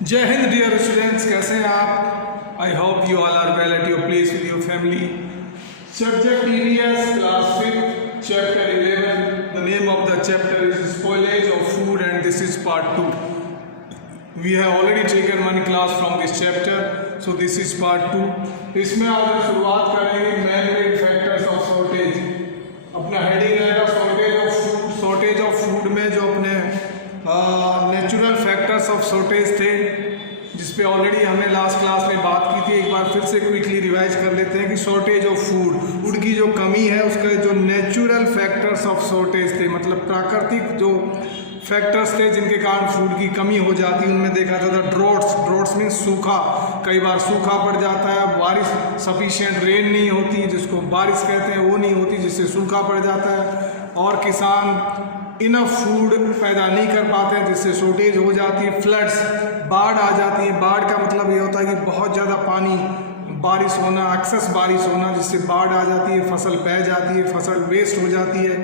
जय Hind dear students, कैसे हैं आप? I hope you all are well at your place with your family. Subject EVS class 5 chapter 11। The name of the chapter is spoilage of food and this is part 2। We have already taken one class from this chapter, so this is part 2। इसमें आज हम शुरुआत करेंगे man made factors of shortage. अपना heading रहेगा shortage of food. Shortage of food में जो अपने नेचुरल फैक्टर्स ऑफ शॉर्टेज थे, जिसपे ऑलरेडी हमने लास्ट क्लास में बात की थी, एक बार फिर से क्विकली रिवाइज कर लेते हैं कि शॉर्टेज ऑफ फूड की जो कमी है उसका जो नेचुरल फैक्टर्स ऑफ शॉर्टेज थे, मतलब प्राकृतिक जो फैक्टर्स थे जिनके कारण फूड की कमी हो जाती है, उनमें देखा था ड्रॉट्स मीन्स सूखा। कई बार सूखा पड़ जाता है, बारिश सफिशिएंट रेन नहीं होती, जिसको बारिश कहते हैं, वो नहीं होती, जिससे सूखा पड़ जाता है और किसान इनफ फूड पैदा नहीं कर पाते हैं, जिससे शॉर्टेज हो जाती है। फ्लड्स, बाढ़ आ जाती है। बाढ़ का मतलब ये होता है कि बहुत ज़्यादा पानी, बारिश होना, एक्सेस बारिश होना, जिससे बाढ़ आ जाती है, फसल बह जाती है, फसल वेस्ट हो जाती है,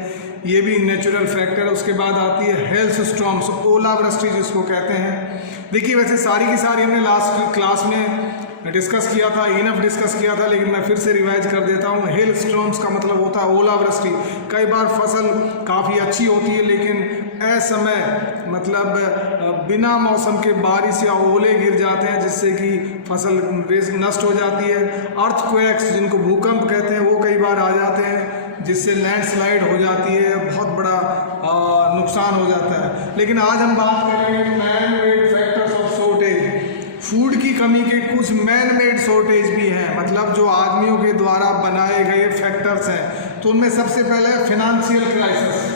ये भी नेचुरल फैक्टर है। उसके बाद आती है हेल्थ स्टॉर्म्स, ओलावृष्टि जिसको कहते हैं। देखिए, वैसे सारी की सारी हमने लास्ट क्लास में डिस्कस किया था, इनफ डिस्कस किया था, लेकिन मैं फिर से रिवाइज कर देता हूँ। हेल स्टॉर्म्स का मतलब होता है ओलावृष्टि। कई बार फसल काफ़ी अच्छी होती है, लेकिन असमय मतलब बिना मौसम के बारिश या ओले गिर जाते हैं, जिससे कि फसल नष्ट हो जाती है। अर्थक्वेक्स, जिनको भूकंप कहते हैं, वो कई बार आ जाते हैं, जिससे लैंडस्लाइड हो जाती है, बहुत बड़ा नुकसान हो जाता है। लेकिन आज हम बात करेंगे man made factors of shortage. Food की कमी के कुछ मैन मेड शॉर्टेज भी हैं, मतलब जो आदमियों के द्वारा बनाए गए फैक्टर्स हैं। तो उनमें सबसे पहले फिनेंशियल क्राइसिस।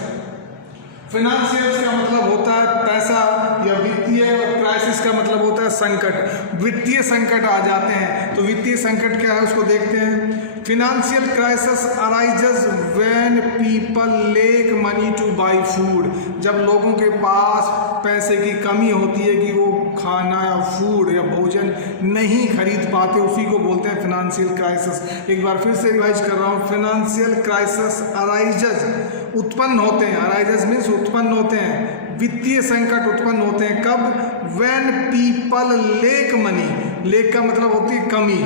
फिनेंशियल का मतलब होता है पैसा या वित्तीय, क्राइसिस का मतलब होता है संकट। वित्तीय संकट आ जाते हैं, तो वित्तीय संकट क्या है उसको देखते हैं। Financial crisis arises when people lake money two by food. जब लोगों के पास पैसे की कमी होती है कि वो खाना या फूड या भोजन नहीं खरीद पाते, उसी को बोलते हैं फिनेंशियल क्राइसिस। एक बार फिर से रिवाइज कर रहा हूँ। फिनेंशियल क्राइसिस अराइजेस, उत्पन्न होते हैं। अराइजेस मीन्स उत्पन्न होते हैं, वित्तीय संकट उत्पन्न होते हैं। कब? When people lake money. Lake का मतलब होती है कमी,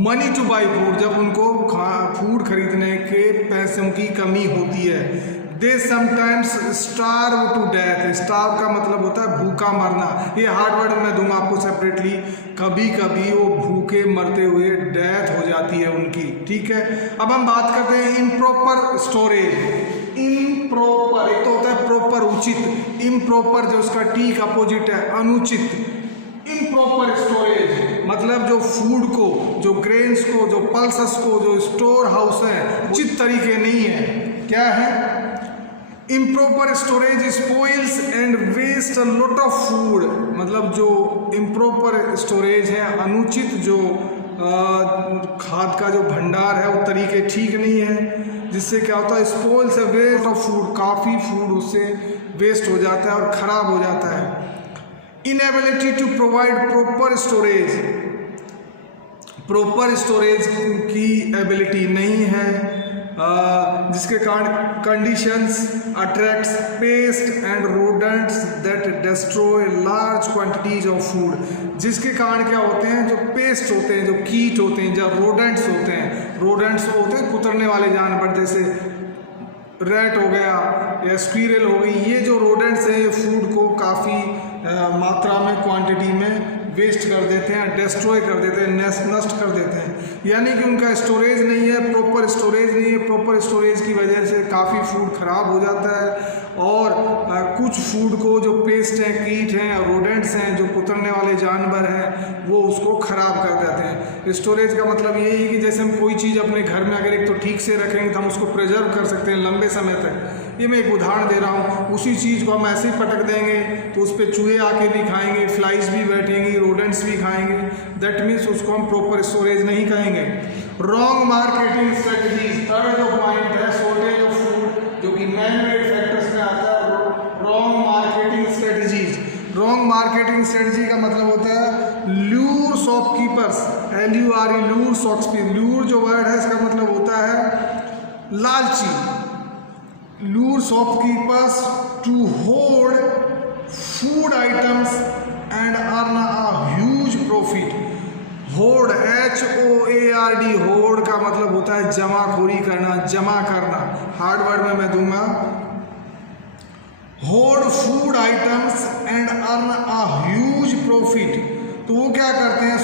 मनी टू बाई फूड, जब उनको फूड खरीदने के पैसों की कमी होती है। They sometimes starve to death. Starve का मतलब होता है भूखा मरना। ये हार्ड वर्ड मैं दूंगा आपको सेपरेटली। कभी कभी वो भूखे मरते हुए डेथ हो जाती है उनकी, ठीक है। अब हम बात करते हैं इम्प्रॉपर स्टोरेज। इम्प्रॉपर, एक तो होता है प्रॉपर, उचित। इम्प्रॉपर जो उसका टी का अपोजिट है, अनुचित। इम्प्रॉपर स्टोरेज मतलब जो फूड को, जो ग्रेन्स को, जो पल्सेस को, जो स्टोर हाउस है, उचित तरीके नहीं है। क्या है? Improper storage spoils and waste a lot of food. मतलब जो इम्प्रॉपर स्टोरेज है, अनुचित जो खाद का जो भंडार है, वो तरीके ठीक नहीं है, जिससे क्या होता है? Spoils a waste of food, काफ़ी फूड उससे वेस्ट हो जाता है और ख़राब हो जाता है। Inability to provide proper storage. Proper storage की एबिलिटी नहीं है, जिसके कारण conditions attracts pest and rodents that destroy large quantities of food. जिसके कारण क्या होते हैं? जो पेस्ट होते हैं, जो कीट होते हैं, जो रोडेंट्स होते हैं, कुतरने वाले जानवर, जैसे रैट हो गया या स्क्विरल हो गई, ये जो रोडेंट्स हैं, ये फूड को काफ़ी मात्रा में, क्वांटिटी में वेस्ट कर देते हैं, डिस्ट्रॉय कर देते हैं, नष्ट कर देते हैं। यानी कि उनका स्टोरेज नहीं है, प्रॉपर स्टोरेज नहीं है। प्रॉपर स्टोरेज की वजह से काफ़ी फूड खराब हो जाता है और कुछ फूड को जो पेस्ट हैं, कीट हैं, रोडेंट्स हैं, जो कुतरने वाले जानवर हैं, वो उसको ख़राब कर देते हैं। स्टोरेज का मतलब यही है कि जैसे हम कोई चीज़ अपने घर में अगर एक तो ठीक से रखेंगे तो हम उसको प्रिजर्व कर सकते हैं लंबे समय तक। ये मैं एक उदाहरण दे रहा हूँ। उसी चीज़ को हम ऐसे ही पटक देंगे तो उस पर चूहे आके भी खाएंगे, फ्लाइज भी बैठेंगी, रोडेंट्स भी खाएंगे। दैट मीन्स उसको हम प्रॉपर स्टोरेज नहीं कहेंगे। रॉन्ग मार्केटिंग स्ट्रेटजीज, थर्ड जो पॉइंट है शॉर्टेज ऑफ फूड, जो कि मैन मेड फैक्टर्स में आता है। Wrong marketing strategies. Wrong marketing strategy का मतलब होता है lure shopkeepers, LURE, lure shopkeeper. Lure जो वर्ड है इसका मतलब होता है लालची। Lure shopkeepers to hold food items and earn a HOARD, होड़ का मतलब होता है जमाखोरी करना, जमा करना। हार्ड वर्ड में मैं दूंगा होड़ food items and earn a huge profit. तो वो क्या करते हैं,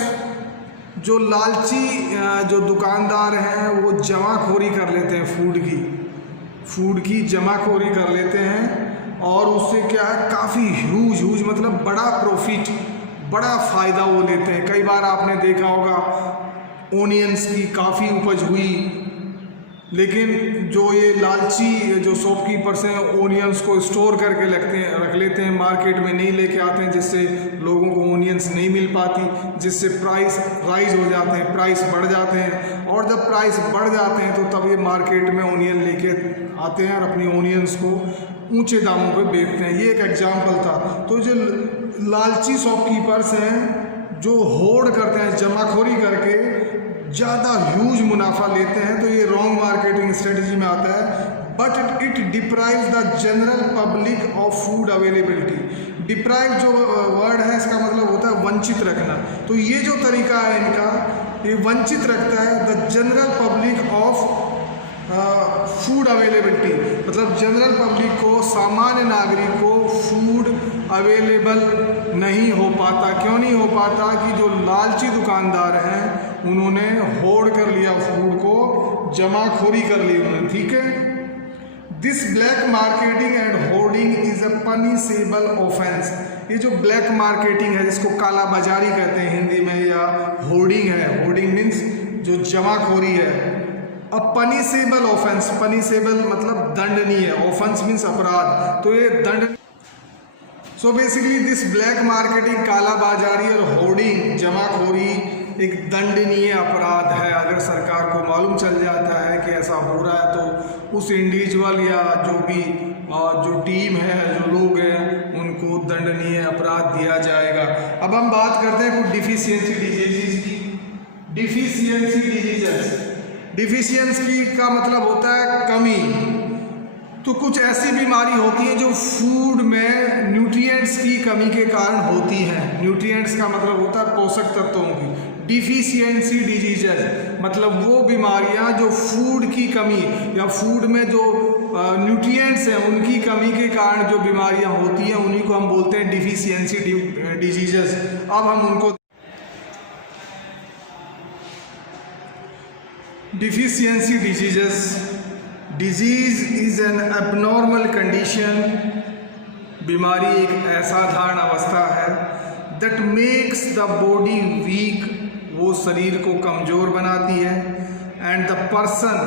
जो लालची जो दुकानदार हैं वो जमाखोरी कर लेते हैं, फूड की जमाखोरी कर लेते हैं और उससे क्या है काफ़ी ह्यूज मतलब बड़ा प्रॉफिट, बड़ा फ़ायदा वो लेते हैं। कई बार आपने देखा होगा ओनियंस की काफ़ी उपज हुई, लेकिन जो ये लालची जो शॉपकीपर्स हैं ओनियंस को स्टोर करके रख लेते हैं, मार्केट में नहीं लेके आते हैं, जिससे लोगों को ओनियंस नहीं मिल पाती, जिससे प्राइस राइज हो जाते हैं, प्राइस बढ़ जाते हैं। और जब प्राइस बढ़ जाते हैं तो तब ये मार्केट में ओनियन लेके आते हैं और अपनी ओनियंस को ऊंचे दामों पे बेचते हैं। ये एक एग्जाम्पल था। तो जो लालची शॉपकीपर्स हैं जो होड़ करते हैं, जमाखोरी करके ज़्यादा ह्यूज मुनाफा लेते हैं, तो ये रॉन्ग मार्केटिंग स्ट्रेटजी में आता है। But it deprives the general public of food availability. Deprive जो वर्ड है इसका मतलब होता है वंचित रखना। तो ये जो तरीका है इनका, ये वंचित रखता है the general public of food availability, मतलब जनरल पब्लिक को, सामान्य नागरिक को फूड अवेलेबल नहीं हो पाता। क्यों नहीं हो पाता? कि जो लालची दुकानदार हैं उन्होंने होड़ कर लिया फूड को, जमाखोरी कर ली उन्होंने। ठीक है। This black marketing and hoarding is a punishable offence. ये जो ब्लैक मार्केटिंग है जिसको काला बाजारी कहते हैं हिंदी में, या होर्डिंग है, होर्डिंग मीन्स जो जमाखोरी है, अ पनिशेबल ऑफेंस। पनिशेबल मतलब दंडनीय, ऑफेंस मीन्स अपराध, तो ये दंड। So basically this black marketing, काला बाजारी और होर्डिंग, जमाखोरी एक दंडनीय अपराध है। अगर सरकार को मालूम चल जाता है कि ऐसा हो रहा है तो उस इंडिविजुअल या जो भी जो टीम है, जो लोग हैं, उनको दंडनीय अपराध दिया जाएगा। अब हम बात करते हैं कुछ डिफिशियंसी डिजीज की। डिफिशियंसी डिजीजेस, डिफिशियंसी का मतलब होता है कमी। तो कुछ ऐसी बीमारी होती है जो फूड में न्यूट्रिएंट्स की कमी के कारण होती हैं। न्यूट्रिएंट्स का मतलब होता है पोषक तत्वों की। डिफिशियंसी डिजीजेस मतलब वो बीमारियां जो फूड की कमी या फूड में जो न्यूट्रिएंट्स हैं उनकी कमी के कारण जो बीमारियां होती हैं, उन्हीं को हम बोलते हैं डिफिशियंसी डिजीजेस। अब हम उनको deficiency diseases. Disease is an abnormal condition. बीमारी एक असाधारण अवस्था है। That makes the body weak, वो शरीर को कमज़ोर बनाती है। And the person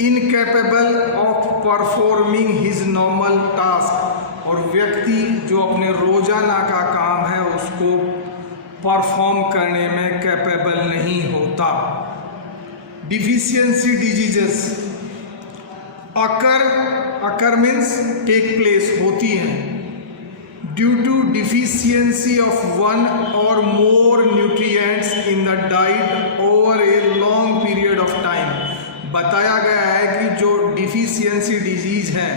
incapable of performing his normal task, और व्यक्ति जो अपने रोजाना का काम है उसको परफॉर्म करने में कैपेबल नहीं होता। Deficiency diseases occur means take place, होती हैं due to deficiency of one और more nutrients in the diet over a long period of time. बताया गया है कि जो डिफिशियंसी डिजीज है,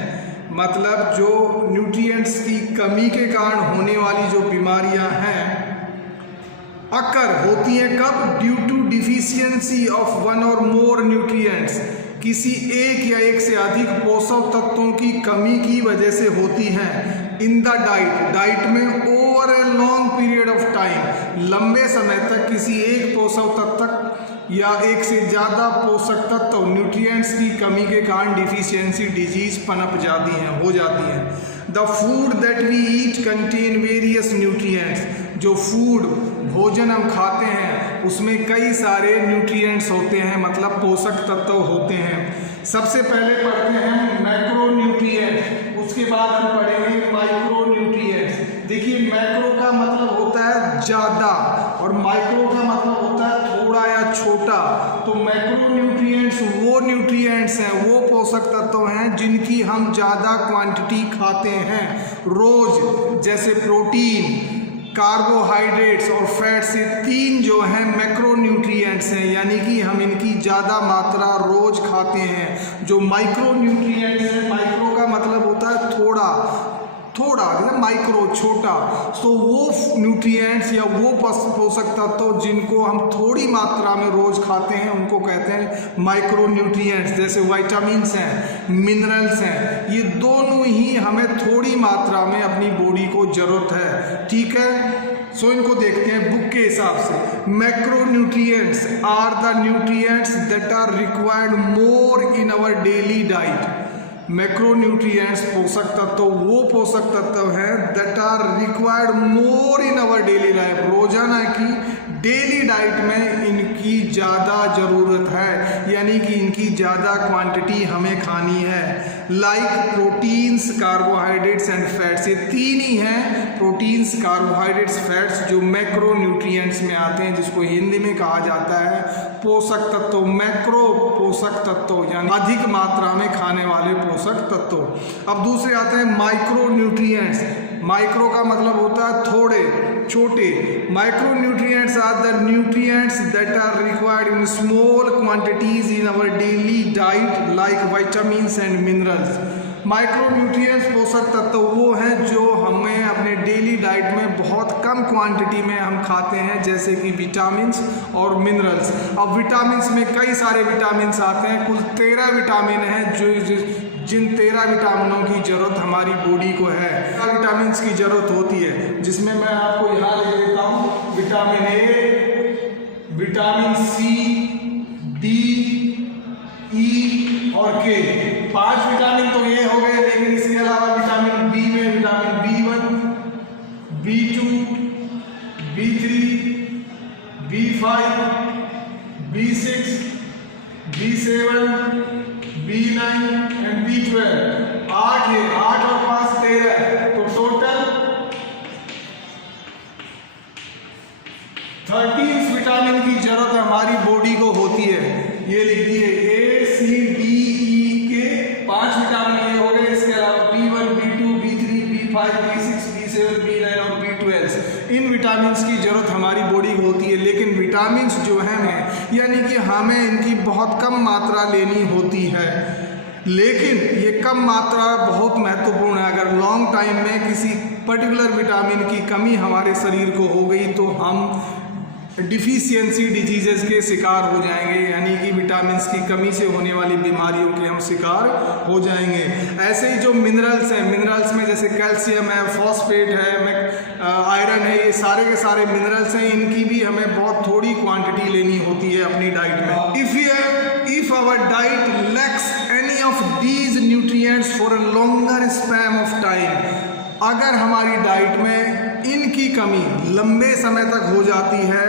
मतलब जो न्यूट्रिएंट्स की कमी के कारण होने वाली जो बीमारियां हैं, अकर होती हैं कब? Due to deficiency of one और मोर न्यूट्रिएंट्स, किसी एक या एक से अधिक पोषक तत्वों की कमी की वजह से होती हैं। इन द डाइट, डाइट में over a long period of time, लंबे समय तक किसी एक पोषक तत्व या एक से ज़्यादा पोषक तत्व न्यूट्रिएंट्स की कमी के कारण डिफिशियंसी डिजीज पनप जाती हैं, हो जाती हैं। The food that we eat contain various nutrients, जो फूड भोजन हम खाते हैं उसमें कई सारे न्यूट्रिएंट्स होते हैं, मतलब पोषक तत्व होते हैं। सबसे पहले पढ़ते हैं मैक्रो न्यूट्रिएंट्स, उसके बाद हम पढ़ेंगे माइक्रो न्यूट्रिएंट्स। देखिए मैक्रो का मतलब होता है ज़्यादा और माइक्रो का मतलब होता है थोड़ा या छोटा। तो मैक्रो न्यूट्रिएंट्स वो न्यूट्रिएंट्स हैं, वो पोषक तत्व हैं जिनकी हम ज़्यादा क्वांटिटी खाते हैं रोज, जैसे प्रोटीन, कार्बोहाइड्रेट्स और फैट से तीन जो हैं मैक्रो न्यूट्रिएंट्स हैं, यानी कि हम इनकी ज़्यादा मात्रा रोज खाते हैं। जो माइक्रो न्यूट्रिएंट्स हैं, माइक्रो का मतलब होता है थोड़ा थोड़ा, जैसे माइक्रो छोटा, तो वो न्यूट्रिएंट्स या वो पोषक तत्व जिनको हम थोड़ी मात्रा में रोज खाते हैं उनको कहते हैं माइक्रो न्यूट्रिएंट्स। जैसे विटामिन्स हैं, मिनरल्स हैं, ये दोनों ही हमें थोड़ी मात्रा में अपनी बॉडी को जरूरत है, ठीक है। सो इनको देखते हैं बुक के हिसाब से। Macronutrients are the nutrients that are required more in our daily diet. Macronutrients पोषक तत्व वो पोषक तत्व हैं that are required more in our daily life. रोजाना की डेली डाइट में इनकी ज़्यादा ज़रूरत है, यानी कि इनकी ज़्यादा क्वांटिटी हमें खानी है। Like proteins, carbohydrates and fats, ये तीन ही हैं, प्रोटीन्स, कार्बोहाइड्रेट्स, फैट्स, जो मैक्रो न्यूट्रिएंट्स में आते हैं, जिसको हिंदी में कहा जाता है पोषक तत्व। मैक्रो पोषक तत्व यानी अधिक मात्रा में खाने वाले पोषक तत्व। अब दूसरे आते हैं माइक्रो न्यूट्रिएंट्स। माइक्रो का मतलब होता है थोड़े, छोटे। Micro nutrients are the nutrients that are required in small quantities in our daily diet like vitamins and minerals. Micro nutrients पोषक तत्व वो हैं जो हमें अपने डेली डाइट में बहुत कम क्वांटिटी में हम खाते हैं, जैसे कि विटामिन्स और मिनरल्स। अब विटामिन्स में कई सारे विटामिन्स आते हैं, कुल 13 विटामिन हैं जिन 13 विटामिनों की जरूरत हमारी बॉडी को है। विटामिन्स की जरूरत होती है, जिसमें मैं आपको यहाँ ले देता हूँ vitamin A, vitamin C, D, E और के। 5 विटामिन तो ये हो गए, लेकिन इसके अलावा विटामिन बी में vitamin B1, B2, B3, B5, B6, B7, B9 and B12। 8 है, 8 और 5 13, तो टोटल 13 विटामिन की जरूरत हमारी बॉडी को होती है। ये लिख दिए A, C, D, E, के 5 विटामिन ये हो गए। इसके अलावा B1, B2, B3, B5, B6, B7, B9 और B12, इन विटामिन की जरूरत हमारी बॉडी को होती है। लेकिन विटामिन जो हैं यानी कि हमें इनकी बहुत कम मात्रा लेनी होती है, लेकिन ये कम मात्रा बहुत महत्वपूर्ण है। अगर लॉन्ग टाइम में किसी पर्टिकुलर विटामिन की कमी हमारे शरीर को हो गई तो हम डिफिशियंसी डिजीजेस के शिकार हो जाएंगे, यानी कि विटामिन्स की कमी से होने वाली बीमारियों के हम शिकार हो जाएंगे। ऐसे ही जो मिनरल्स हैं, मिनरल्स में जैसे कैल्शियम है, फॉस्फेट है, आयरन है, ये सारे के सारे मिनरल्स हैं, इनकी भी हमें बहुत थोड़ी क्वांटिटी लेनी होती है अपनी डाइट में। If our diet lacks any of these nutrients for a longer span of time, अगर हमारी डाइट में इनकी कमी लंबे समय तक हो जाती है,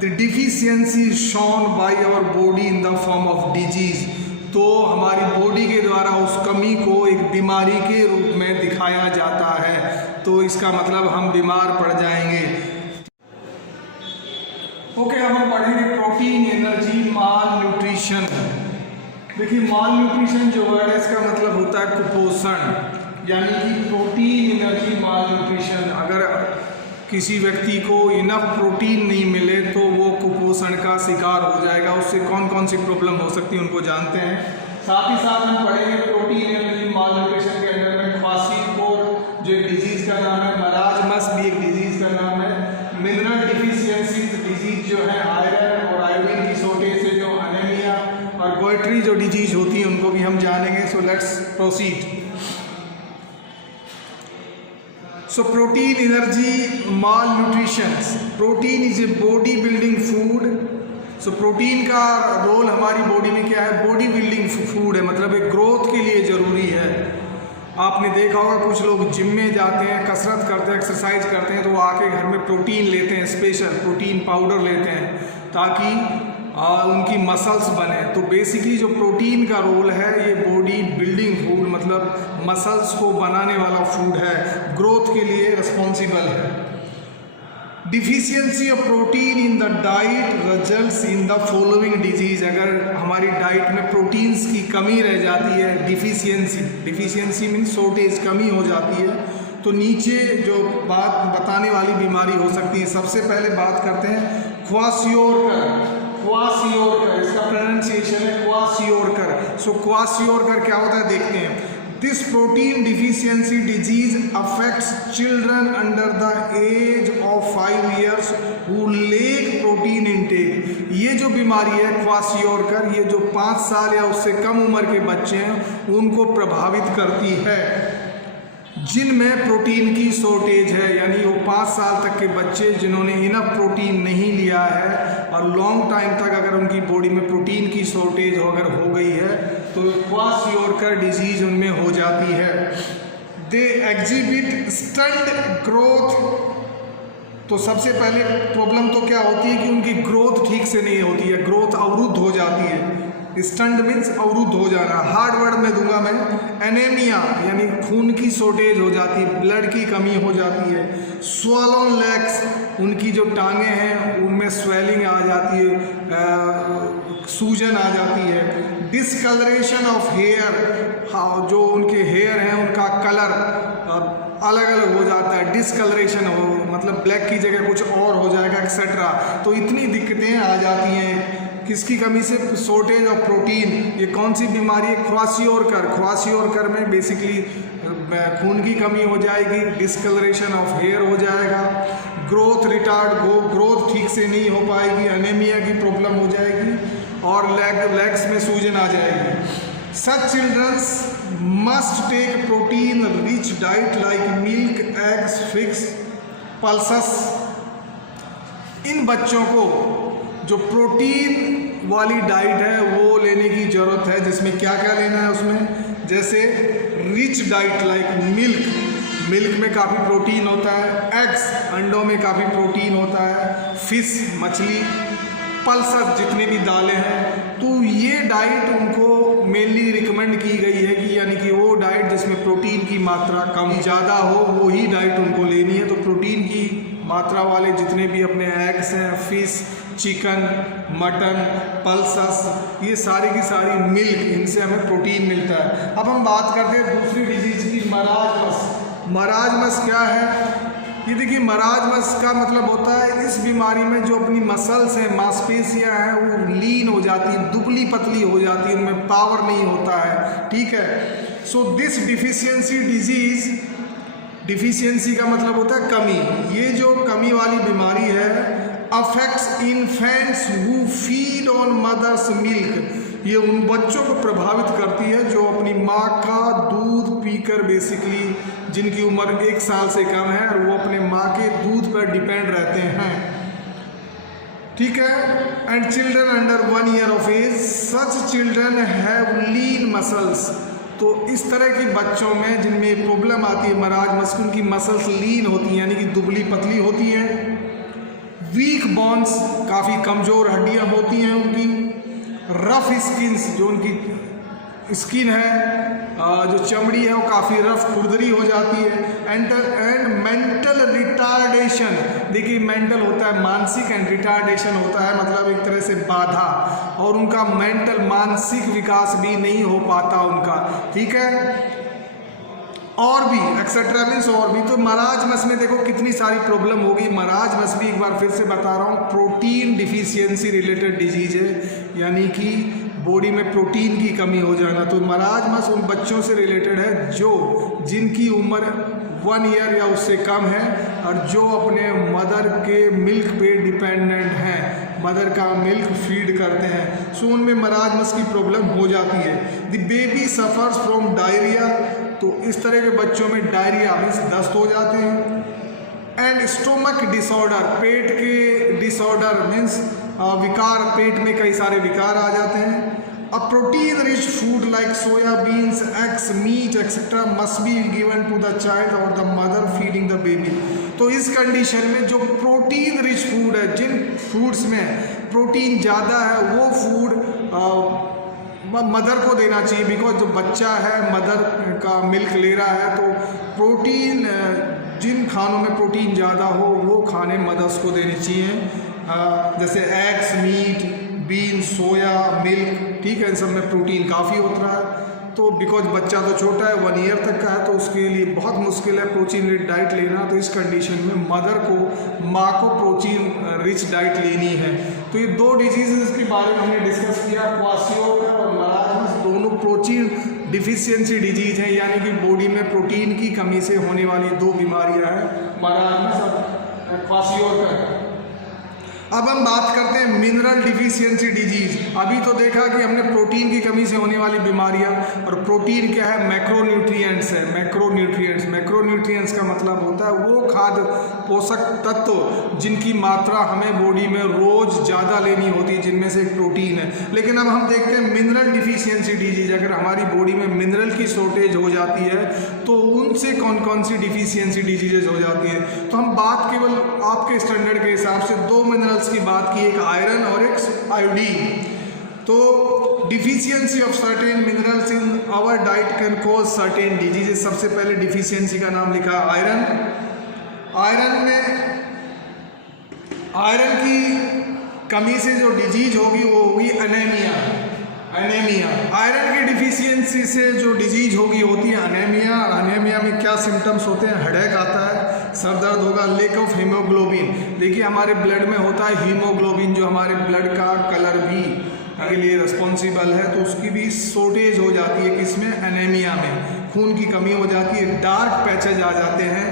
the deficiency shown by our body in the form of disease, तो हमारी बॉडी के द्वारा उस कमी को एक बीमारी के रूप में दिखाया जाता है। तो इसका मतलब हम बीमार पड़ जाएंगे। ओके, अब हम पढ़ेंगे प्रोटीन, एनर्जी, माल न्यूट्रिशन। देखिए, माल न्यूट्रिशन जो वर्ड है इसका मतलब होता है कुपोषण, यानी कि प्रोटीन, एनर्जी, माल न्यूट्रिशन। अगर किसी व्यक्ति को इनफ प्रोटीन नहीं मिले तो वो कुपोषण का शिकार हो जाएगा। उससे कौन कौन सी प्रॉब्लम हो सकती है उनको जानते हैं। साथ ही साथ हम पढ़ेंगे प्रोटीन, एनर्जी, माल न्यूट्रिशन के अंदर में क्वाशीकोर जो एक डिजीज का नाम है, मराजमस भी एक डिजीज का नाम है, मिनरल डिफिशियंसी डिजीज जो है, आयरन और आयोडीन की शॉर्टेज से जो अनेमिया और गोइट्री जो डिजीज होती है उनको भी हम जानेंगे। So let's proceed. So protein, energy, malnutrition. Protein is a body building food. So protein का रोल हमारी बॉडी में क्या है? बॉडी बिल्डिंग फूड है, मतलब एक ग्रोथ के लिए ज़रूरी है। आपने देखा होगा कुछ लोग जिम में जाते हैं, कसरत करते हैं, एक्सरसाइज करते हैं, तो वो आके घर में प्रोटीन लेते हैं, स्पेशल प्रोटीन पाउडर लेते हैं ताकि उनकी मसल्स बने। तो बेसिकली जो प्रोटीन का रोल है ये बॉडी बिल्डिंग फूड, मतलब मसल्स को बनाने वाला फूड है, ग्रोथ के लिए रिस्पॉन्सिबल है। Deficiency of protein in the diet results in the following disease. अगर हमारी डाइट में प्रोटीन्स की कमी रह जाती है, डिफिशियंसी मीन्स शॉर्टेज, कमी हो जाती है, तो नीचे जो बात बताने वाली बीमारी हो सकती है। सबसे पहले बात करते हैं क्वाशियोरकर। इसका प्रोनाउंसिएशन है क्वाशियोरकर। सो क्वाशियोरकर क्या होता है देखते हैं। This protein deficiency disease affects children under the age of 5 years who lack protein intake. ये जो बीमारी है क्वासियोरकर, ये जो 5 साल या उससे कम उम्र के बच्चे हैं उनको प्रभावित करती है, जिनमें प्रोटीन की शॉर्टेज है। यानी वो 5 साल तक के बच्चे जिन्होंने इनफ प्रोटीन नहीं लिया है और लॉन्ग टाइम तक अगर उनकी बॉडी में प्रोटीन की शॉर्टेज अगर हो गई है तो क्वासियोरकर डिजीज उनमें हो जाती है। They exhibit stunt growth. तो सबसे पहले प्रॉब्लम तो क्या होती है कि उनकी ग्रोथ ठीक से नहीं होती है, ग्रोथ अवरुद्ध हो जाती है। स्टंट मीन्स अवरुद्ध हो जाना। हार्ड वर्ड में दूंगा मैं, एनेमिया यानी खून की शॉर्टेज हो जाती है, ब्लड की कमी हो जाती है। स्वॉलन लेग्स, उनकी जो टांगें हैं उनमें स्वेलिंग आ जाती है, सूजन आ जाती है। डिसकलरेशन ऑफ हेयर, जो उनके हेयर हैं उनका कलर अलग अलग हो जाता है, डिसकलरेशन हो मतलब ब्लैक की जगह कुछ और हो जाएगा एक्सेट्रा। तो इतनी दिक्कतें आ जाती हैं किसकी कमी से? Shortage of protein. ये कौन सी बीमारी है? क्वासियोरकर। क्वासियोरकर में बेसिकली खून की कमी हो जाएगी, डिसकलरेशन ऑफ हेयर हो जाएगा, ग्रोथ रिटार्ड, ग्रोथ ठीक से नहीं हो पाएगी, एनीमिया की प्रॉब्लम हो जाएगी और लेग्स में सूजन आ जाएगी। Such children must take protein rich diet like milk, eggs, figs, pulses। इन बच्चों को जो प्रोटीन वाली डाइट है वो लेने की ज़रूरत है, जिसमें क्या क्या लेना है उसमें, जैसे रिच डाइट लाइक मिल्क में काफ़ी प्रोटीन होता है, एग्स अंडों में काफ़ी प्रोटीन होता है, फिश मछली, पल्सेस जितने भी दालें हैं। तो ये डाइट उनको मेनली रिकमेंड की गई है कि यानी कि वो डाइट जिसमें प्रोटीन की मात्रा कम ज़्यादा हो वो ही डाइट उनको लेनी है। तो प्रोटीन की मात्रा वाले जितने भी अपने एग्स हैं, फिश, चिकन, मटन, पल्सेस, ये सारी की सारी मिल्क, इनसे हमें प्रोटीन मिलता है। अब हम बात करते हैं दूसरी डिजीज की, मराजमस। मराजमस क्या है? ये देखिए, मराजमस का मतलब होता है इस बीमारी में जो अपनी मसल्स हैं, मांसपेशियां हैं, वो लीन हो जाती हैं, दुबली पतली हो जाती हैं, उनमें पावर नहीं होता है। ठीक है। So this deficiency disease, deficiency का मतलब होता है कमी। ये जो कमी वाली बीमारी है affects infants who feed on mother's milk. ये उन बच्चों को प्रभावित करती है जो अपनी माँ का दूध पीकर बेसिकली जिनकी उम्र 1 साल से कम है और वो अपने माँ के दूध पर डिपेंड रहते हैं। ठीक है। And children under 1 year of age, such children have lean muscles. तो इस तरह के बच्चों में जिनमें प्रॉब्लम आती है मराजमस, उनकी मसल्स लीन होती हैं यानी कि दुबली पतली होती हैं। वीक बोन्स, काफ़ी कमज़ोर हड्डियाँ होती हैं उनकी। रफ स्किन्स, जो उनकी स्किन है, जो चमड़ी है वो काफ़ी रफ खुरदरी हो जाती है। And mental retardation. देखिए, मेंटल होता है मानसिक एंड रिटार्डेशन होता है मतलब एक तरह से बाधा, और उनका मेंटल मानसिक विकास भी नहीं हो पाता उनका। ठीक है। और भी एक्सेट्रा मीन्स और भी। तो मराजमस में देखो कितनी सारी प्रॉब्लम होगी। मराजमस भी एक बार फिर से बता रहा हूँ, प्रोटीन डिफिशियंसी रिलेटेड डिजीज है, यानी कि बॉडी में प्रोटीन की कमी हो जाना। तो मराजमस उन बच्चों से रिलेटेड है जिनकी उम्र 1 ईयर या उससे कम है और जो अपने मदर के मिल्क पे डिपेंडेंट हैं, मदर का मिल्क फीड करते हैं। सो उनमें मराजमस की प्रॉब्लम हो जाती है। The baby suffers from diarrhoea. तो इस तरह के बच्चों में डायरिया मीन्स दस्त हो जाते हैं। एंड स्टोमक डिसऑर्डर, पेट के डिसऑर्डर मीन्स विकार, पेट में कई सारे विकार आ जाते हैं। A protein rich food like soybeans, eggs, meat etcetera must be given to the child और the mother feeding the baby. तो इस कंडीशन में जो प्रोटीन रिच फूड है, जिन फूड्स में प्रोटीन ज़्यादा है वो फूड मदर को देना चाहिए, बिकॉज जो बच्चा है मदर का मिल्क ले रहा है तो प्रोटीन, जिन खानों में प्रोटीन ज़्यादा हो वो खाने मदर्स को देने चाहिए, जैसे eggs, meat, bean, soya, milk. ठीक है, इन सब में प्रोटीन काफ़ी होता है। तो बिकॉज बच्चा तो छोटा है, 1 ईयर तक का है, तो उसके लिए बहुत मुश्किल है प्रोटीन रिच डाइट लेना। तो इस कंडीशन में मदर को, माँ को प्रोटीन रिच डाइट लेनी है। तो ये 2 डिजीज़ के बारे में हमने डिस्कस किया, क्वासियोरकर और मराजमस, दोनों प्रोटीन डिफिशियंसी डिजीज है, यानी कि बॉडी में प्रोटीन की कमी से होने वाली 2 बीमारियां हैं। हमारा में सब क्वासियोर का। अब हम बात करते हैं मिनरल डिफिशियंसी डिजीज। अभी तो देखा कि हमने प्रोटीन की कमी से होने वाली बीमारियां, और प्रोटीन क्या है, मैक्रोन्यूट्रिएंट्स है। मैक्रोन्यूट्रिएंट्स का मतलब होता है वो खाद्य पोषक तत्व जिनकी मात्रा हमें बॉडी में रोज ज़्यादा लेनी होती है, जिनमें से एक प्रोटीन है। लेकिन अब हम देखते हैं मिनरल डिफिशियंसी डिजीज। अगर हमारी बॉडी में मिनरल की शॉर्टेज हो जाती है तो उनसे कौन कौन सी डिफिशियंसी डिजीजेज हो जाती है। तो हम बात केवल आपके स्टैंडर्ड के हिसाब से 2 मिनरल्स की बात की, एक आयरन और एक आयोडीन। तो deficiency of certain minerals in our diet can cause certain diseases. सबसे पहले डिफिशियंसी का नाम लिखा आयरन। आयरन की कमी से जो डिजीज होगी वो होगी एनीमिया। आयरन की डिफिशियंसी से जो डिजीज होती है एनीमिया। एनीमिया में क्या सिम्टम्स होते हैं, हेडेक आता है, सर दर्द होगा, लेक ऑफ हीमोग्लोबिन। देखिए हमारे ब्लड में होता है हीमोग्लोबिन जो हमारे ब्लड का कलर भी के लिए रिस्पॉन्सिबल है, तो उसकी भी शॉर्टेज हो जाती है। किसमें, एनीमिया में खून की कमी हो जाती है। डार्क पैचेज आ जाते हैं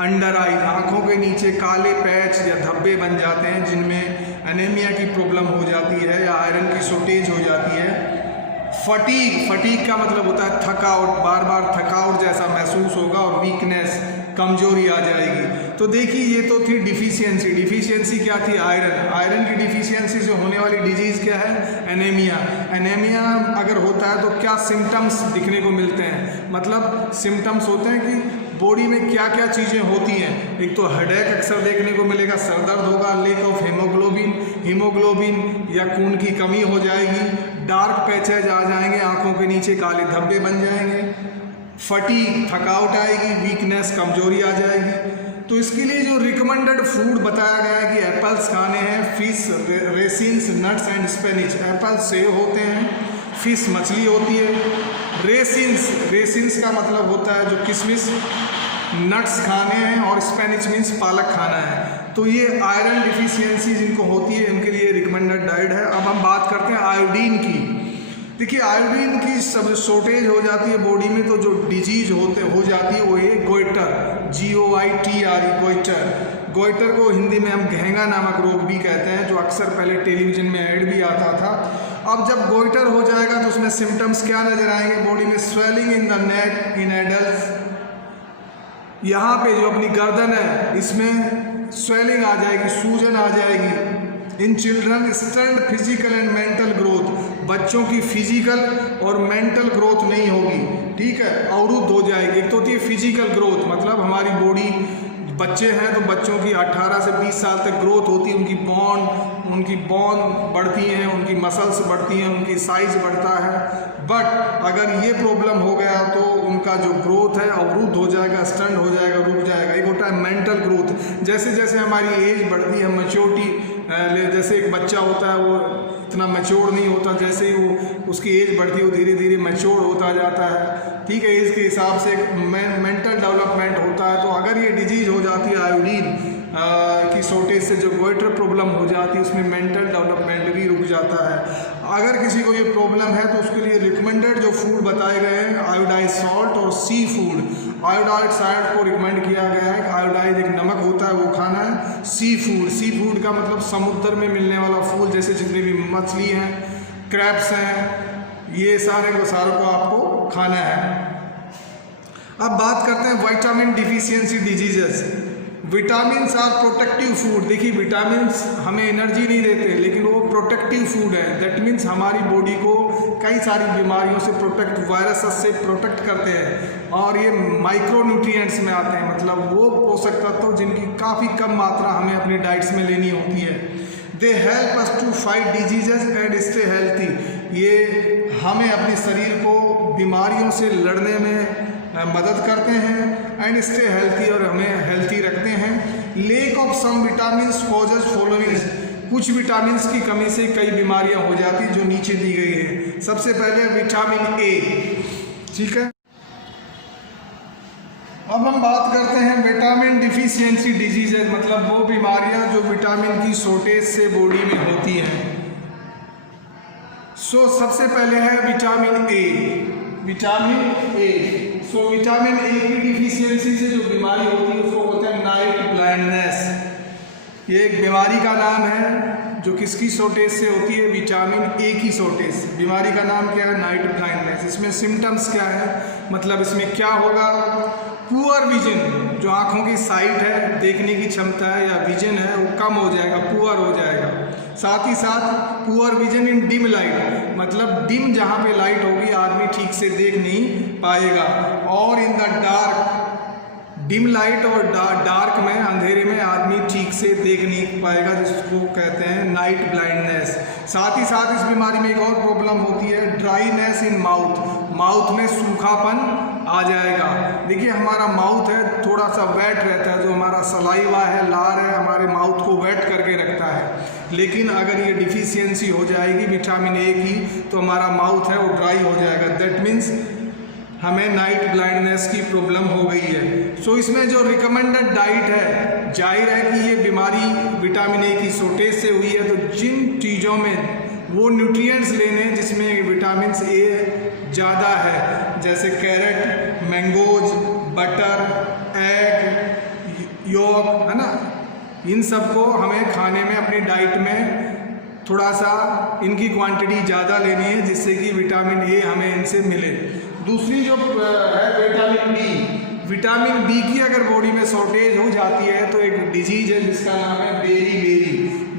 अंडर आईज, आँखों के नीचे काले पैच या धब्बे बन जाते हैं जिनमें एनीमिया की प्रॉब्लम हो जाती है या आयरन की शॉर्टेज हो जाती है। फटीग का मतलब होता है थकावट, बार बार थकावट जैसा महसूस होगा, और वीकनेस, कमजोरी आ जाएगी। तो देखिए ये तो थी डिफिशियंसी क्या थी, आयरन की डिफिशियंसी से होने वाली डिजीज क्या है, एनीमिया अगर होता है तो क्या सिम्टम्स दिखने को मिलते हैं, मतलब सिम्टम्स होते हैं कि बॉडी में क्या क्या चीज़ें होती हैं। एक तो हेडेक अक्सर देखने को मिलेगा, सर दर्द होगा, लेक ऑफ हीमोग्लोबिन या खून की कमी हो जाएगी, डार्क पैचेज आ जाएंगे, आंखों के नीचे काले धब्बे बन जाएंगे, फटीग थकावट आएगी, वीकनेस कमजोरी आ जाएगी। तो इसके लिए जो रिकमेंडेड फूड बताया गया है कि एप्पल्स खाने हैं, फिश, रेसिन्स, नट्स एंड स्पेनिच। एप्पल्स सेब होते हैं, फिश मछली होती है, रेसिन्स का मतलब होता है जो किशमिश, नट्स खाने हैं, और स्पेनिच मीन्स पालक खाना है। तो ये आयरन डिफिशियंसी जिनको होती है उनके लिए रिकमेंडेड डाइट है। अब हम बात करते हैं आयोडीन की। देखिए आयोडीन की सब शॉर्टेज हो जाती है बॉडी में, तो जो डिजीज हो जाती है वो ये गोइटर, GOITR, गोइटर को हिंदी में हम घेंगा नामक रोग भी कहते हैं, जो अक्सर पहले टेलीविजन में ऐड भी आता था। अब जब गोइटर हो जाएगा तो उसमें सिम्टम्स क्या नजर आएंगे बॉडी में, swelling in the neck in adults, यहाँ पे जो अपनी गर्दन है इसमें स्वेलिंग आ जाएगी, सूजन आ जाएगी। In children stunned physical and mental growth, बच्चों की फिजिकल और मेंटल ग्रोथ नहीं होगी, ठीक है, अवरुद्ध हो जाएगी। एक तो होती है फिजिकल ग्रोथ, मतलब हमारी बॉडी, बच्चे हैं तो बच्चों की 18 से 20 साल तक ग्रोथ होती है, उनकी बोन बढ़ती हैं, उनकी मसल्स बढ़ती हैं, उनकी साइज बढ़ता है। बट अगर ये प्रॉब्लम हो गया तो उनका जो ग्रोथ है अवरुद्ध हो जाएगा, स्टंट हो जाएगा, रुक जाएगा। एक होता है मेंटल ग्रोथ, जैसे जैसे हमारी एज बढ़ती है, मैच्योरिटी, जैसे एक बच्चा होता है वो इतना मैच्योर नहीं होता, जैसे ही वो उसकी एज बढ़ती है वो धीरे धीरे मैच्योर होता जाता है, ठीक है। एज के हिसाब से मेंटल डेवलपमेंट होता है। तो अगर ये डिजीज हो जाती है आयोडीन की शॉर्टेज से, जो गोइटर प्रॉब्लम हो जाती है, उसमें मेंटल डेवलपमेंट भी रुक जाता है। अगर किसी को ये प्रॉब्लम है तो उसके लिए रिकमेंडेड जो फूड बताए गए हैं, आयोडाइज सॉल्ट और सी फूड। आयोडाइज सॉल्ट को रिकमेंड किया गया है, आयोडाइज एक नमक होता है वो खाना है। सी फूड का मतलब समुद्र में मिलने वाला फूड, जैसे जितनी भी मछली हैं, क्रैब्स हैं, ये सारे को आपको खाना है। अब बात करते हैं vitamin deficiency diseases. Vitamins are protective food. देखिए विटामिन्स हमें एनर्जी नहीं देते, लेकिन वो प्रोटेक्टिव फूड है। दैट मीन्स हमारी बॉडी को कई सारी बीमारियों से वायरस से प्रोटेक्ट करते हैं, और ये माइक्रो न्यूट्रिएंट्स में आते हैं, मतलब वो पोषक तत्व जिनकी काफ़ी कम मात्रा हमें अपनी डाइट्स में लेनी होती है। They help us to fight diseases and stay healthy. ये हमें अपने शरीर को बीमारियों से लड़ने में मदद करते हैं, एंड स्टे हेल्थी, और हमें हेल्थी रखते हैं। Lack of some vitamins causes following. कुछ विटामिन्स की कमी से कई बीमारियां हो जाती हैं जो नीचे दी गई है। सबसे पहले विटामिन ए, ठीक है। अब हम बात करते हैं विटामिन डिफिशियंसी डिजीजेज, मतलब वो बीमारियां जो विटामिन की शॉर्टेज से बॉडी में होती हैं। सबसे पहले है vitamin A. Vitamin A. So vitamin A की डिफिशियंसी से जो बीमारी होती है उसको बोलते हैं नाइट ब्लाइंडनेस। ये एक बीमारी का नाम है जो किसकी शॉर्टेज से होती है, विटामिन ए की शॉर्टेज से। बीमारी का नाम क्या है, नाइट ब्लाइंडनेस। इसमें सिम्टम्स क्या है, मतलब इसमें क्या होगा, पुअर विजन, जो आँखों की साइट है, देखने की क्षमता है या विजन है वो कम हो जाएगा, पुअर हो जाएगा। साथ ही साथ poor vision in dim light, मतलब डिम जहाँ पे लाइट होगी आदमी ठीक से देख नहीं पाएगा। और in the dark, dim light और डार्क में, अंधेरे में आदमी ठीक से देख नहीं पाएगा, जिसको कहते हैं नाइट ब्लाइंडनेस। साथ ही साथ इस बीमारी में एक और प्रॉब्लम होती है, ड्राईनेस इन माउथ, माउथ में सूखापन आ जाएगा। देखिए हमारा माउथ है थोड़ा सा वेट रहता है, जो हमारा सलाइवा है, लार है, हमारे माउथ को वेट करके रखता है। लेकिन अगर ये डिफिशियंसी हो जाएगी विटामिन ए की तो हमारा माउथ है वो ड्राई हो जाएगा। दैट मीन्स हमें नाइट ब्लाइंडनेस की प्रॉब्लम हो गई है। सो इसमें जो रिकमेंडेड डाइट है, जाहिर है कि ये बीमारी विटामिन ए की शॉर्टेज से हुई है, तो जिन चीज़ों में वो न्यूट्रिएंट्स लेने जिसमें विटामिन ए ज़्यादा है, जैसे कैरेट, मैंगोज, बटर, एग, योक, है ना, इन सबको हमें खाने में अपनी डाइट में थोड़ा सा इनकी क्वांटिटी ज़्यादा लेनी है, जिससे कि विटामिन ए हमें इनसे मिले। दूसरी जो है विटामिन बी, विटामिन बी की अगर बॉडी में शॉर्टेज हो जाती है तो एक डिजीज है जिसका नाम है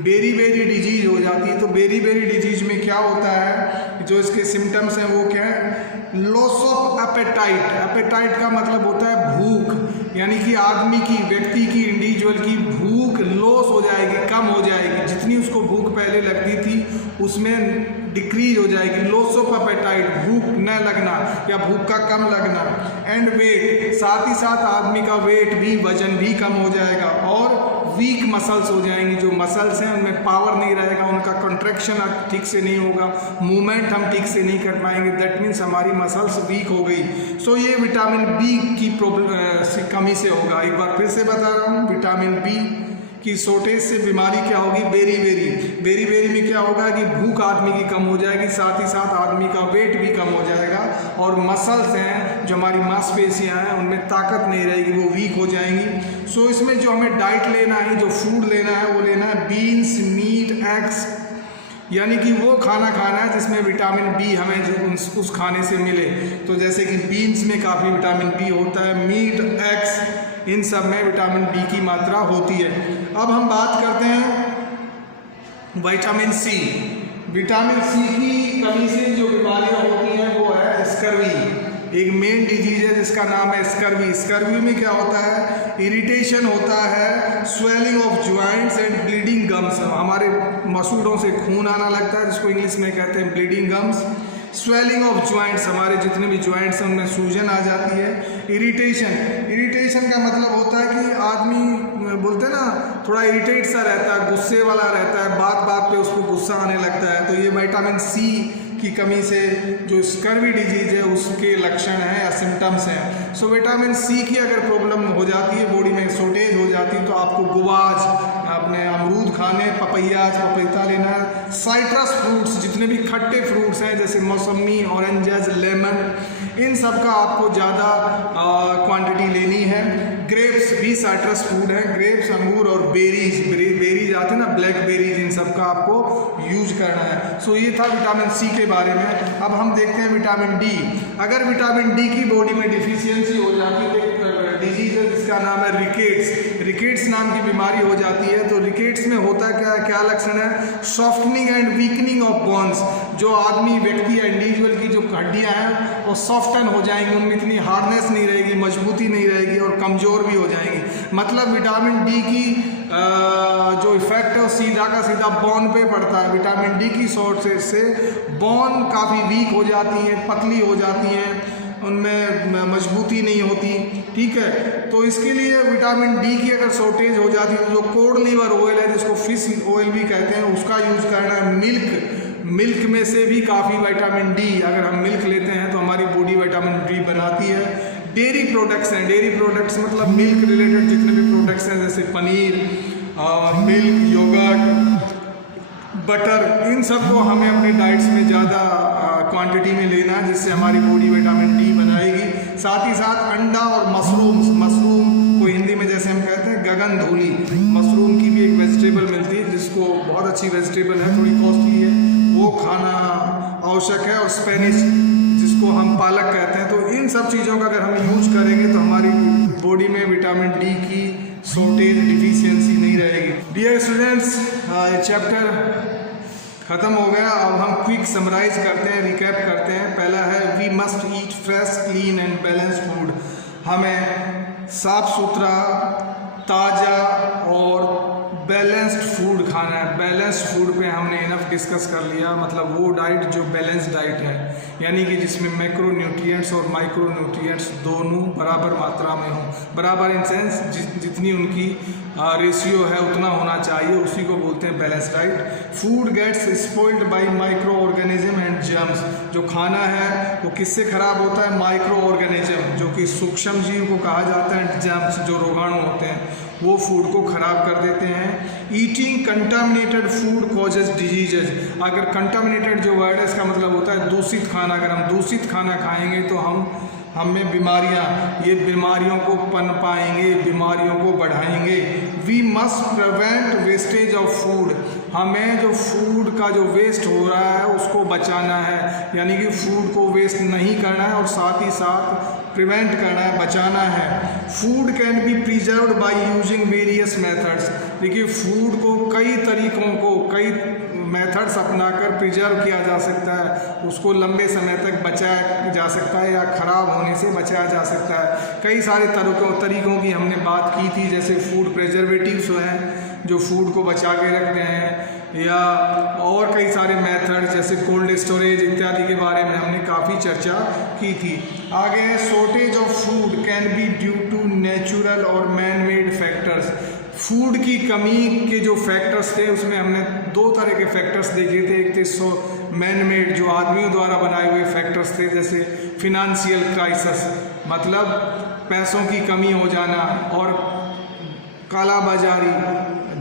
बेरी डिजीज हो जाती है। तो बेरी डिजीज में क्या होता है, जो इसके सिम्टम्स हैं वो क्या है, लॉस ऑफ एपेटाइट। एपेटाइट का मतलब होता है भूख, यानी कि आदमी की, व्यक्ति की, इंडिविजुअल की भूख लॉस हो जाएगी, कम हो जाएगी। जितनी उसको भूख पहले लगती थी उसमें डिक्रीज हो जाएगी। लॉस ऑफ एपेटाइट, भूख न लगना या भूख का कम लगना। एंड वेट, साथ ही साथ आदमी का वेट भी, वजन भी कम हो जाएगा। और वीक मसल्स हो जाएंगी, जो मसल्स हैं उनमें पावर नहीं रहेगा, उनका कंट्रैक्शन ठीक से नहीं होगा, मूवमेंट हम ठीक से नहीं कर पाएंगे। दैट मीन्स हमारी मसल्स वीक हो गई। सो ये विटामिन बी की प्रॉब्लम कमी से होगा। एक बार फिर से बता रहा हूँ, विटामिन बी की शॉर्टेज से बीमारी क्या होगी, बेरी में क्या होगा कि भूख आदमी की कम हो जाएगी, साथ ही साथ आदमी का वेट भी कम हो जाएगा और मसल्स हैं, जो हमारी मांसपेशियां हैं, उनमें ताकत नहीं रहेगी, वो वीक हो जाएंगी। सो इसमें जो हमें डाइट लेना है, जो फूड लेना है, वो लेना है बीन्स, मीट, एग्स, यानी कि वो खाना खाना है जिसमें विटामिन बी हमें उस खाने से मिले। तो जैसे कि बीन्स में काफ़ी विटामिन बी होता है, मीट, एग्स, इन सब में विटामिन बी की मात्रा होती है। अब हम बात करते हैं विटामिन सी। विटामिन सी की कमी से जो बीमारियां होती हैं वो है स्कर्वी। एक मेन डिजीज है जिसका नाम है स्कर्वी। स्कर्वी में क्या होता है, इरिटेशन होता है, swelling of joints and bleeding gums. हमारे मसूड़ों से खून आना लगता है, जिसको इंग्लिश में कहते हैं bleeding gums. Swelling of joints, हमारे जितने भी ज्वाइंट्स हैं उनमें सूजन आ जाती है। इरिटेशन का मतलब होता है कि आदमी बोलते हैं ना, थोड़ा इरिटेट सा रहता है, गुस्से वाला रहता है, बात बात पे उसको गुस्सा आने लगता है। तो ये विटामिन सी की कमी से जो स्कर्वी डिजीज है उसके लक्षण हैं या सिम्टम्स हैं। सो विटामिन सी की अगर प्रॉब्लम हो जाती है, बॉडी में शॉर्टेज हो जाती है, तो आपको गुआज, अपने अमरूद खाने, पपीता लेना, साइट्रस फ्रूट्स, जितने भी खट्टे फ्रूट्स हैं जैसे मौसमी, ऑरेंजेस, लेमन, इन सब का आपको ज़्यादा क्वांटिटी लेनी है। ग्रेप्स भी साइट्रस फूड है, ग्रेप्स, अंगूर और बेरीज आते हैं ना, ब्लैक बेरीज, इन सब का आपको यूज करना है। सो ये था विटामिन सी के बारे में। अब हम देखते हैं विटामिन डी। अगर विटामिन डी की बॉडी में डिफिशियंसी हो जाती है, तो डिजीज है जिसका नाम है रिकेट्स नाम की बीमारी हो जाती है। तो रिकेट्स में होता क्या लक्षण है, softening and weakening of bones. जो आदमी, व्यक्ति या इंडिविजुअल की जो हड्डियां हैं वो सॉफ्टन हो जाएंगी, उनमें इतनी हार्डनेस नहीं रहेगी, मजबूती नहीं रहेगी और कमज़ोर भी हो जाएंगी। मतलब विटामिन डी की जो इफेक्ट है वो सीधा का सीधा बोन पे पड़ता है। विटामिन डी की शॉर्टेज से बोन काफ़ी वीक हो जाती हैं, पतली हो जाती हैं, उनमें मजबूती नहीं होती। ठीक है, तो इसके लिए विटामिन डी की अगर शॉर्टेज हो जाती है तो जो कोड लीवर ऑयल है, जिसको फिश ऑयल भी कहते हैं, उसका यूज़ करना है। मिल्क में से भी काफ़ी विटामिन डी, अगर हम मिल्क लेते हैं तो हमारी बॉडी विटामिन डी बनाती है। डेयरी प्रोडक्ट्स हैं, डेयरी प्रोडक्ट्स मतलब मिल्क रिलेटेड जितने भी प्रोडक्ट्स हैं, जैसे पनीर, मिल्क, योगर्ट, बटर, इन सब को हमें अपनी डाइट्स में ज़्यादा क्वांटिटी में लेना है, जिससे हमारी बॉडी विटामिन डी बनाएगी। साथ ही साथ अंडा और मशरूम को हिंदी में जैसे हम कहते हैं गगनधौली, मशरूम की भी एक वेजिटेबल मिलती है, जिसको बहुत अच्छी वेजिटेबल है, थोड़ी कॉस्टली है, वो खाना आवश्यक है। और स्पेनिश जिसको हम पालक कहते हैं। तो इन सब चीज़ों का अगर हम यूज करेंगे तो हमारी बॉडी में विटामिन डी की शॉर्टेज डिफिशियंसी नहीं रहेगी। डियर स्टूडेंट्स, ये चैप्टर ख़त्म हो गया। अब हम क्विक समराइज करते हैं, रिकैप करते हैं। पहला है we must eat fresh, clean and balanced food. हमें साफ सुथरा, ताज़ा और बैलेंस्ड फूड खाना है। बैलेंस्ड फूड पे हमने इनफ डिस्कस कर लिया, मतलब वो डाइट जो बैलेंस्ड डाइट है, यानी कि जिसमें मैक्रो न्यूट्रिएंट्स और माइक्रो न्यूट्रिएंट्स दोनों बराबर मात्रा में हों। बराबर इन सेंस जितनी उनकी रेशियो है उतना होना चाहिए, उसी को बोलते हैं balanced diet. Food gets spoiled by micro organism and germs. जो खाना है वो किससे खराब होता है? माइक्रो ऑर्गेनिज्म, जो कि सूक्ष्म जीव को कहा जाता है, जर्म्स जो रोगाणु होते हैं, वो फूड को ख़राब कर देते हैं। Eating contaminated food causes diseases. अगर कंटामिनेटेड जो वर्ड है इसका मतलब होता है दूषित खाना। अगर हम दूषित खाना खाएंगे तो हमें बीमारियां, ये बीमारियों को पनपाएंगे, बीमारियों को बढ़ाएंगे। We must prevent wastage of food. हमें जो फूड का जो वेस्ट हो रहा है उसको बचाना है, यानी कि फूड को वेस्ट नहीं करना है और साथ ही साथ प्रिवेंट करना है, बचाना है। Food can B preserved by using various methods. देखिए, फूड को कई तरीकों को, कई मेथड्स अपनाकर प्रिजर्व किया जा सकता है, उसको लंबे समय तक बचाया जा सकता है या ख़राब होने से बचाया जा सकता है। कई सारे तरीकों की हमने बात की थी, जैसे फूड प्रिजर्वेटिव्स हैं जो फूड को बचा के रखते हैं, या और कई सारे मेथड जैसे कोल्ड स्टोरेज इत्यादि के बारे में हमने काफ़ी चर्चा की थी। आगे, shortage of food can be due to natural और मैन मेड फैक्टर्स। फूड की कमी के जो फैक्टर्स थे उसमें हमने दो तरह के फैक्टर्स देखे थे। एक थे मैन मेड, जो आदमियों द्वारा बनाए हुए फैक्टर्स थे, जैसे फिनेंशियल क्राइसिस, मतलब पैसों की कमी हो जाना, और कालाबाजारी,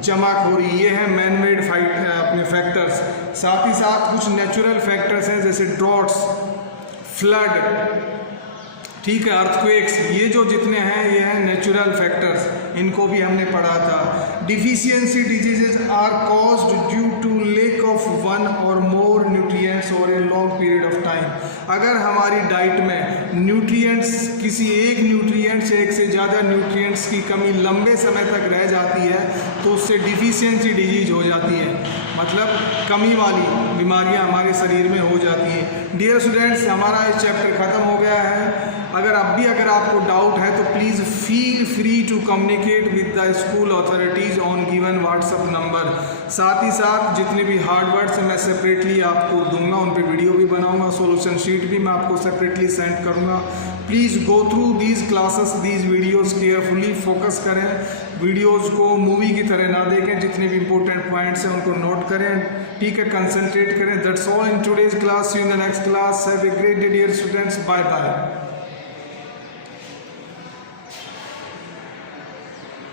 जमाखोरी, ये है मैन मेड अपने फैक्टर्स। साथ ही साथ कुछ नेचुरल फैक्टर्स हैं जैसे ड्रॉट्स, फ्लड, ठीक है, अर्थक्वेक्स, ये जो जितने हैं ये हैं नेचुरल फैक्टर्स, इनको भी हमने पढ़ा था। Deficiency diseases are caused due to lack of one और मोर न्यूट्रिएंट्स और a long period of time. अगर हमारी डाइट में न्यूट्रिएंट्स, किसी एक न्यूट्रिएंट से एक से ज़्यादा न्यूट्रिएंट्स की कमी लंबे समय तक रह जाती है तो उससे डिफिशियंसी डिजीज हो जाती है, मतलब कमी वाली बीमारियां हमारे शरीर में हो जाती हैं। डियर स्टूडेंट्स, हमारा ये चैप्टर ख़त्म हो गया है। अगर आपको डाउट है तो please feel free to communicate with the school authorities on given WhatsApp number. साथ ही साथ जितने भी हार्ड वर्ड्स मैं सेपरेटली आपको दूंगा, उन पे वीडियो भी बनाऊंगा, सॉल्यूशन शीट भी मैं आपको सेपरेटली सेंड करूंगा। Please go through these classes, these videos carefully, focus करें, वीडियोज़ को मूवी की तरह ना देखें, जितने भी इंपॉर्टेंट पॉइंट्स हैं उनको नोट करें, ठीक है, कंसंट्रेट करें। That's all in today's class, see you in the next class. Have a great day dear students, bye bye.